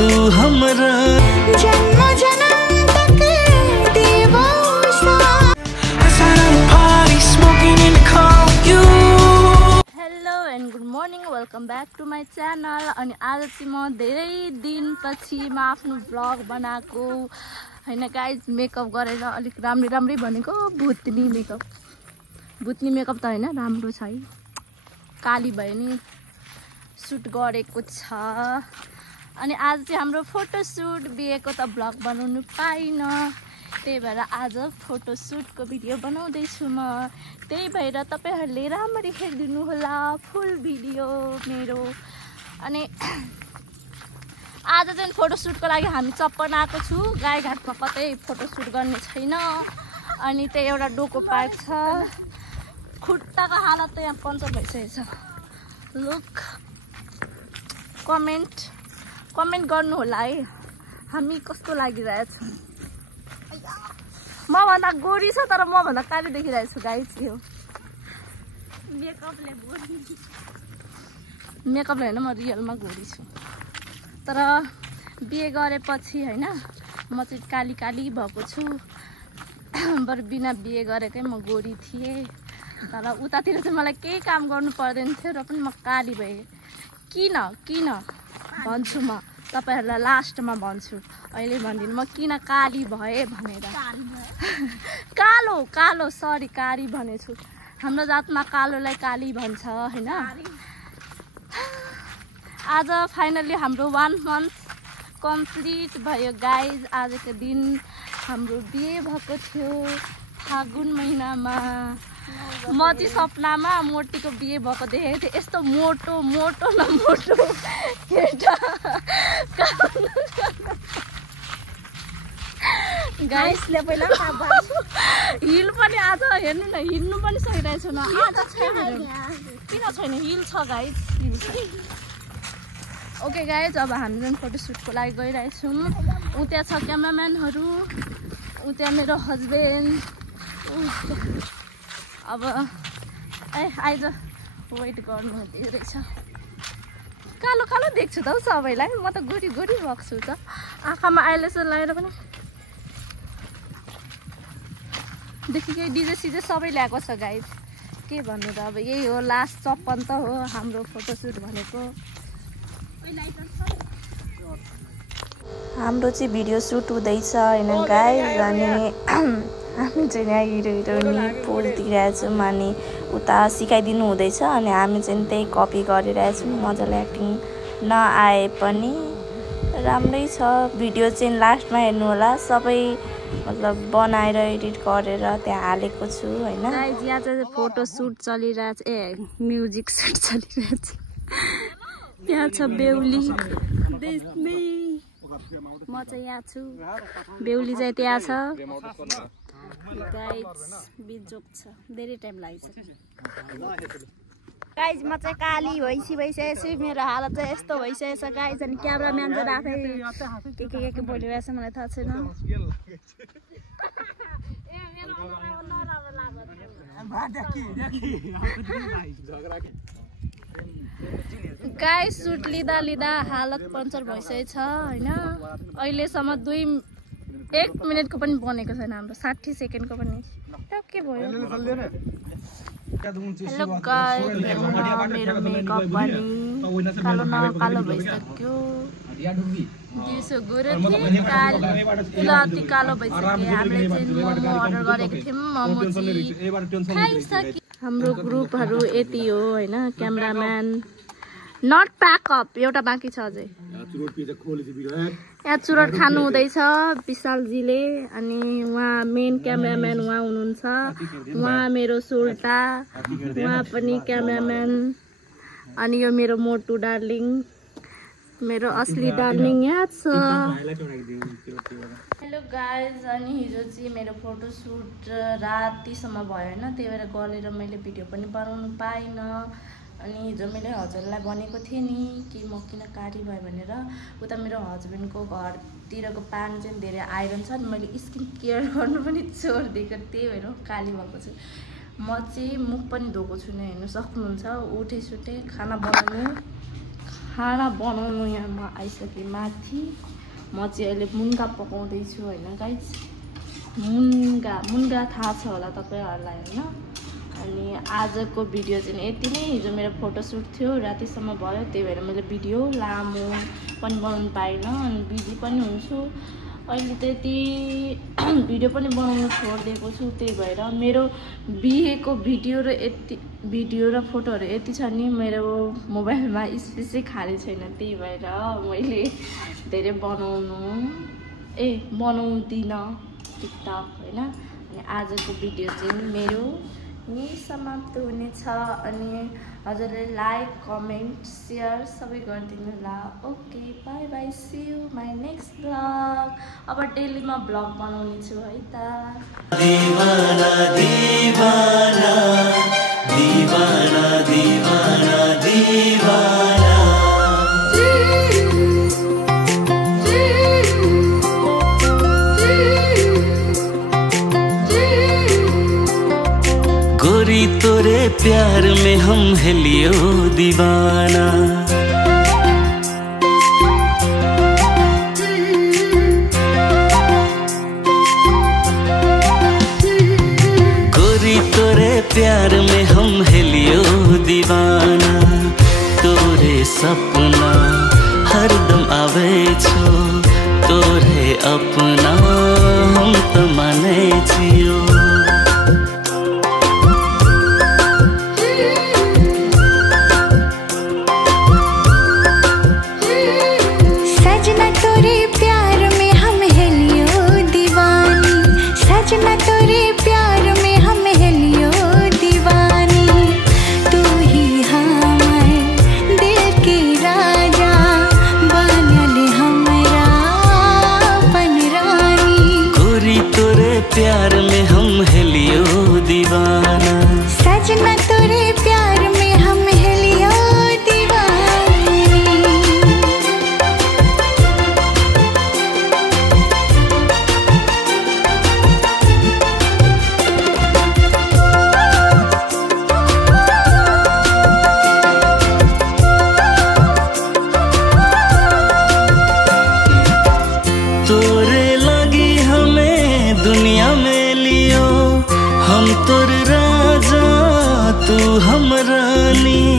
तू हमरा जन्म जन्म तक देवो साथ। Hello and good morning, welcome back to my channel. अनि आज चाहिँ म धेरै दिनपछि म आफ्नो ब्लग बनाएको होइन गाइज। मेकअप गरेर अलिक राम्रै भनेको भुत्नी मेकअप त होइन, राम्रो छ है। काली भयो नि, सुट गरेको छ। अनि आज चाहिँ हाम्रो फोटोसुट, बिहेको त ब्लग बनाउनु पाइनँ, त्यही भएर आज फोटोसुटको भिडियो बनाउँदैछु म। त्यही भएर तपाईँहरूले राम्ररी हेरिदिनु होला फुल भिडियो मेरो। अनि आज चाहिँ फोटोसुटको लागि हामी चप्पन आएको छु। गाईघाटमा कतै फोटोसुट गर्ने छैन। अनि त्यही एउटा डोको पार्क छ। खुट्टाको हालत त यहाँ पन्चर भइसकेको छ। लुक, कमेन्ट गर्नु होला है, हामी कस्तो लागिरहेछ। मभन्दा गोरी छ तर मभन्दा काली देखिरहेको छु गाइस। यो मेकअपले होइन, म रियलमा गोरी छु। तर बिहे गरेपछि होइन म चाहिँ काली भएको छु। बरु बिना बिहे गरेकै म गोरी थिएँ। तर उतातिर चाहिँ मलाई केही काम गर्नु पर्दैन थियो र पनि म काली भएँ। किन भन्छु म तपाईँहरूलाई लास्टमा भन्छु, अहिले भन्दिनँ म किन काली भएँ भनेर। कालो सरी, कारी भनेछु। हाम्रो जातमा कालोलाई काली भन्छ होइन। आज फाइनल्ली हाम्रो 1 मन्थ कम्प्लिट भयो गाइज। आजको दिन हाम्रो बिहे भएको थियो फागुन महिनामा। म चाहिँ सपनामा मोटीको बिहे भएको देखेको थिएँ। यस्तो मोटो केटा गाइसले पहिला हिल पनि आज हेर्नु न, हिँड्नु पनि सकिरहेछ न। आज छैन, किन छैन? हिल छ गाइस, हिल छ। ओके गाइज, अब हामी चाहिँ फोटोसुटको लागि गइरहेछौँ। उता छ क्यामराम्यानहरू, उता मेरो हस्बेन्ड। अब आइज वेट गर्नु हुँदै रहेछ। कालो देख्छु त हौ सबैलाई। म त गोरी भएको छु त। आँखामा आइलेसर लगाएर पनि देखिकै डिजे सिजे सबै ल्याएको छ गाइज। के भन्नु त, अब यही हो लास्ट चप्पन त हो हाम्रो फोटोसुट भनेको। हाम्रो चाहिँ भिडियो सुट हुँदैछ होइन गाइज। अनि हामी चाहिँ यहाँ हिरो हिरोइनी पोज दिइरहेछौँ। अनि उता सिकाइदिनु हुँदैछ अनि हामी चाहिँ त्यही कपी गरिरहेछौँ। मजाले एक्टिङ नआए पनि राम्रै छ। भिडियो चाहिँ लास्टमा हेर्नु होला। सबै मतलब बनाएर एडिट गरेर त्यहाँ हालेको छु होइन। यहाँ चाहिँ फोटो सुट चलिरहेछ, म्युजिक सुट चलिरहेछ। त्यहाँ छ बेहुली, म चाहिँ यहाँ छु। बेहुली चाहिँ त्यहाँ छ। गाइज बिजोक छ, धेरै टाइम लागिसक्यो। गाइज म चाहिँ काली भइसकेको छु। मेरो हालत चाहिँ यस्तो भइसकेको छ गाइज। अनि क्यामराम्यान चाहिँ आफै के बोलिरहेछ मलाई थाहा छैन। गाइज सुट लिँदा हालत पन्चर भइसकेको छ होइन। अहिलेसम्म 1 मिनटको पनि बनेको छैन हाम्रो, 60 सेकेन्डको पनि। के भयो? हेलो गाइस, मेरो मेकअप पनि कालो भइसक्यो। दिउँसो गएर अति कालो भइसक्यो। हामीले चाहिँ मोमो अर्डर गरेको थियौँ। मोमो चाहिँ खाइसक्यो। हाम्रो ग्रुपहरू यति हो होइन। क्यामराम्यान नट प्याकअप एउटा बाँकी छ अझै। यहाँ चुरोट खानु हुँदैछ विशालजीले। अनि उहाँ मेन क्यामराम्यान उहाँ हुनुहुन्छ। उहाँ मेरो सोल्टा, उहाँ पनि क्यामराम्यान। अनि यो मेरो मोटु डार्लिङ, मेरो असली डार्लिङ यहाँ छ। हेलो गाइज, अनि हिजो चाहिँ मेरो फोटोसुट रातिसम्म भयो होइन। त्यही भएर गरेर मैले भिडियो पनि बनाउनु पाइनँ। अनि हिजो मैले हजुरलाई भनेको थिएँ नि कि म किन कारी भयो भनेर। उता मेरो हस्बेन्डको घरतिरको पानी चाहिँ धेरै आइरन छ। अनि मैले स्किन केयर गर्नु पनि छोडिदिएको, त्यही भएर काली भएको छु। म चाहिँ मुख पनि धोएको छुइनँ, हेर्नु सक्नुहुन्छ। उठे सुटे खाना बनाउनु खाना बनाउनु यहाँ म आइसकेँ माथि। म चाहिँ अहिले मुन्गा पकाउँदैछु होइन गाइज। मुन्गा थाहा छ होला तपाईँहरूलाई होइन। अनि आजको भिडियो चाहिँ यति नै। हिजो मेरो फोटोसुट थियो, रातिसम्म भयो, त्यही भएर मैले भिडियो लामो पनि बनाउनु पाइनँ अनि बिजी पनि हुन्छु। अहिले त्यति भिडियो पनि बनाउनु छोडिदिएको छु। त्यही भएर मेरो बिहेको भिडियो र फोटोहरू यति छ नि, मेरो मोबाइलमा स्पेसै खाली छैन। त्यही भएर मैले धेरै बनाउँदिनँ टिकटक होइन। अनि आजको भिडियो चाहिँ मेरो यहीँ समाप्त हुनेछ। अनि हजुरले लाइक कमेन्ट सेयर सबै गरिदिनु होला। Okay bye bye, see you my next blog. अब डेली म ब्लग बनाउने छु है त। दीवाना दीवाना दीवाना दीवाना दीवाना गोरी तोरे प्यार में हम है लियो दीवाना। गोरी तोरे प्यार में हम है लियो दीवाना। तोरे सपना हरदम आवे छो, तोरे अपना हम तो माने छियो। प्यार में हम है लियो दीवाना। सजना तोरे प्यार में हम है लियो दीवानी। तोरे लगी हमें दुनिया में लियो, हम तोर राजा तू हम रानी।